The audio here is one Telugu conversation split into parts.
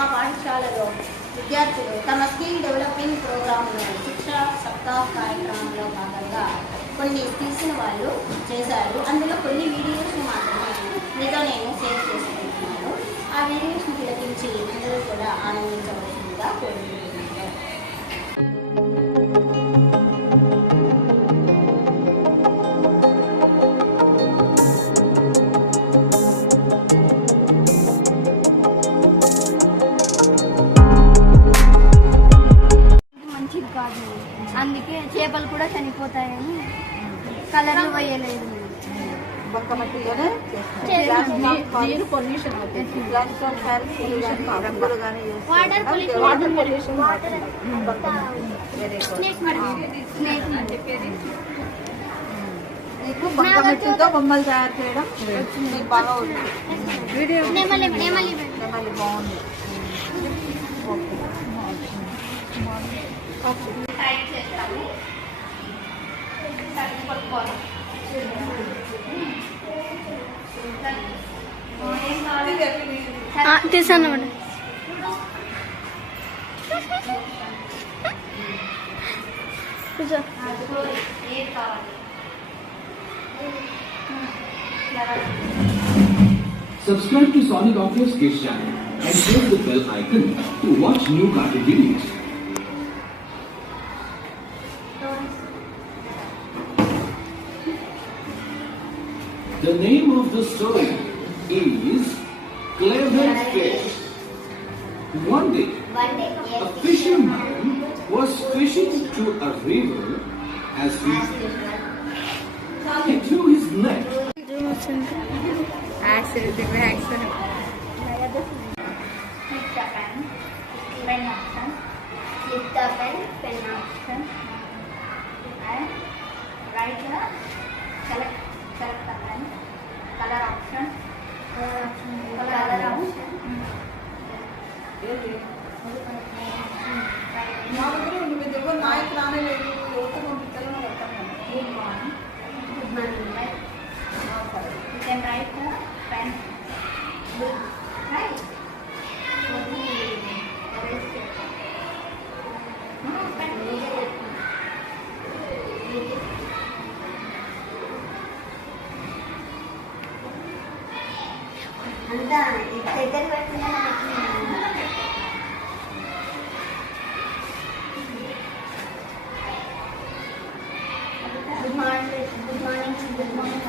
మా పాఠశాలలో విద్యార్థులు తమ స్కిల్ డెవలప్మెంట్ ప్రోగ్రాంలో శిక్షా సప్తాహ్ కార్యక్రమంలో భాగంగా కొన్ని తీసిన వాళ్ళు చేశారు. అందులో కొన్ని వీడియోస్ మాత్రమే మీతో నేను షేర్ చేసుకుంటున్నాను. ఆ వీడియోస్ని తిలకించి అందరూ కూడా ఆనందించవలసిందిగా కోరుకుంటున్నాను. అందుకే చేపలు కూడా చనిపోతాయని కలర్లు వేయలేదు. బంకమట్టితో బొమ్మలు తయారు చేయడం బాగా బాగుంది. తీసాను madam. Subscribe to Sonic Office Kids channel and press the bell icon to watch new cartoon videos. The name of the story is Clever Fish. One day, a fisherman was fishing to a river as he threw his net. Color option. You can write the pen. Right. Good morning. Good morning. Good morning.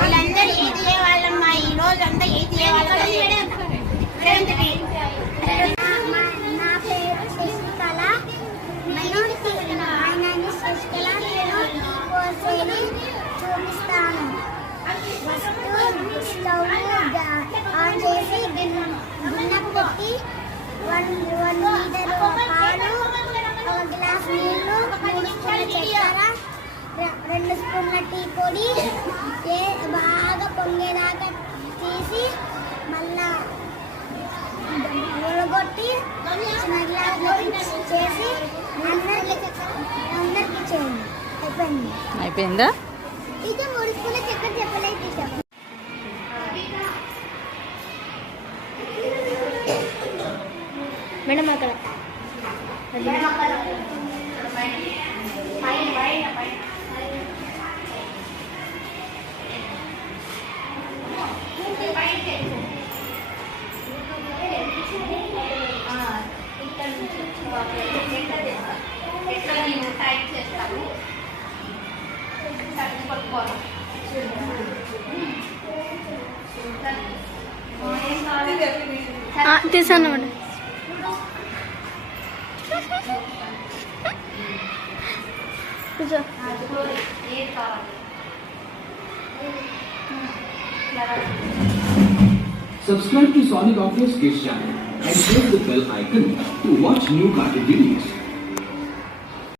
వాళ్ళందరూ ఏది వాళ్ళమ్మా ఈ రోజు అంతా ఏది నా పేరు శశికళ. నేను శశికళ చూపిస్తాను. స్టవ్ ఆన్ చేసి గిన్నె పెట్టి 1 లీటర్ పాలు, 1 గ్లాస్ నీళ్లు, 3 స్పూన్ల చక్కెర, 2 స్పూన్ల టీ పొడి బాగా పొంగేదాకా తీసి మళ్ళా ఉడగొట్టి చిన్న గ్లాసులో చేసి అందరికి చేయండి. అయిపోయిందా? ఇది 3 స్పూన్ల చక్కెర చెప్పలేదు తీసాము. మేడం అక్కడ తీసాను మేడం. కూర్చో. ఏది కావాలి Subscribe to Sonic Office Kids channel and press the bell icon to watch new cartoon videos.